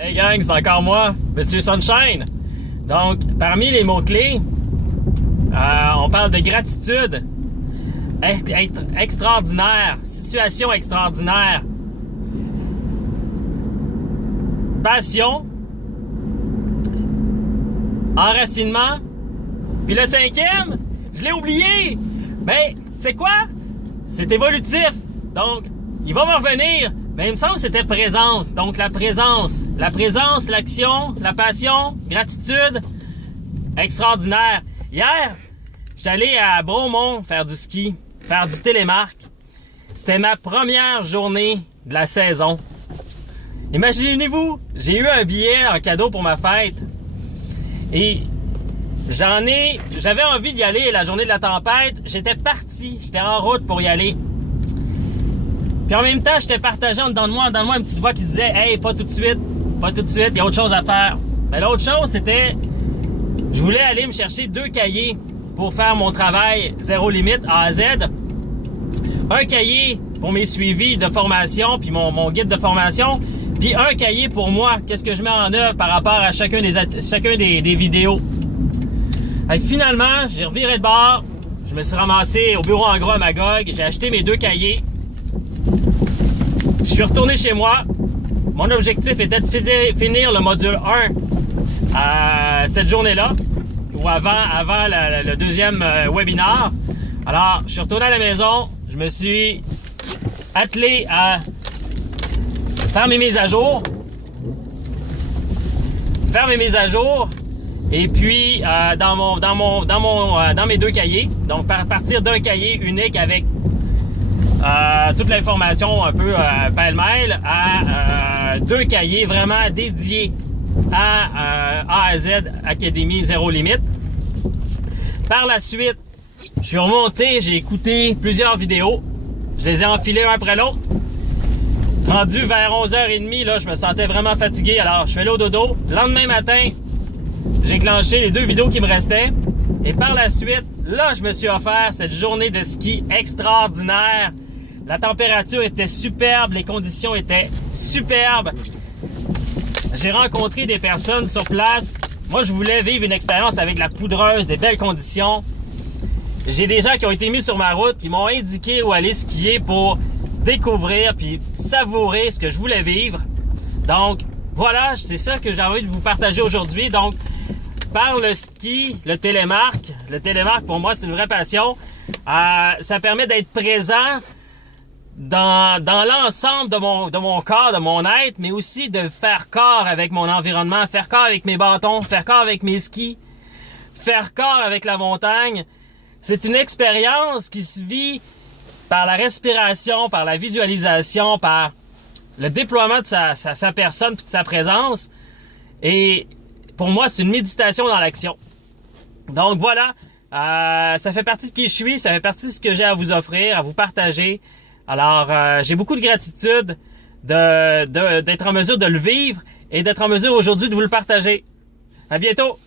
Hey gang, c'est encore moi, Monsieur Sunshine. Donc, parmi les mots-clés, on parle de gratitude, être extraordinaire, situation extraordinaire, passion, enracinement, puis le cinquième, je l'ai oublié. Ben, tu sais quoi? C'est évolutif, donc il va me revenir. Mais il me semble que c'était présence. Donc la présence, l'action, la passion, gratitude, extraordinaire. Hier, j'étais allé à Bromont faire du ski, faire du télémark. C'était ma première journée de la saison. Imaginez-vous, j'ai eu un billet en cadeau pour ma fête. Et j'avais envie d'y aller la journée de la tempête. J'étais parti, j'étais en route pour y aller. Puis en même temps, j'étais partagé en dedans de moi une petite voix qui disait « Hey, pas tout de suite, il y a autre chose à faire. » Mais l'autre chose, c'était, je voulais aller me chercher 2 cahiers pour faire mon travail zéro limite A à Z. Un cahier pour mes suivis de formation, puis mon guide de formation, puis un cahier pour moi, qu'est-ce que je mets en œuvre par rapport à chacun des vidéos. Et finalement, j'ai reviré de bord, je me suis ramassé au bureau en gros à Magog, j'ai acheté mes 2 cahiers. Je suis retourné chez moi. Mon objectif était de finir le module 1 cette journée-là, ou avant le deuxième webinaire. Alors, je suis retourné à la maison. Je me suis attelé à faire mes mises à jour. Et puis, dans mes 2 cahiers. Donc, partir d'un cahier unique avec toute l'information un peu pêle-mêle à 2 cahiers vraiment dédiés à A à Z Académie Zéro Limite. Par la suite, je suis remonté, j'ai écouté plusieurs vidéos. Je les ai enfilées un après l'autre. Rendu vers 11h30, là, je me sentais vraiment fatigué. Alors, je fais le dodo. Le lendemain matin, j'ai clenché les 2 vidéos qui me restaient. Et par la suite, là, je me suis offert cette journée de ski extraordinaire. La température était superbe, les conditions étaient superbes. J'ai rencontré des personnes sur place. Moi, je voulais vivre une expérience avec la poudreuse, des belles conditions. J'ai des gens qui ont été mis sur ma route, qui m'ont indiqué où aller skier pour découvrir puis savourer ce que je voulais vivre. Donc, voilà, c'est ça que j'ai envie de vous partager aujourd'hui. Donc, par le ski, le télémark pour moi, c'est une vraie passion. Ça permet d'être présent dans l'ensemble de mon corps, de mon être, mais aussi de faire corps avec mon environnement, faire corps avec mes bâtons, faire corps avec mes skis, faire corps avec la montagne. C'est une expérience qui se vit par la respiration, par la visualisation, par le déploiement de sa personne puis de sa présence. Et pour moi, c'est une méditation dans l'action. Donc voilà, ça fait partie de qui je suis, ça fait partie de ce que j'ai à vous offrir, à vous partager. Alors, j'ai beaucoup de gratitude d'être en mesure de le vivre et d'être en mesure aujourd'hui de vous le partager. À bientôt!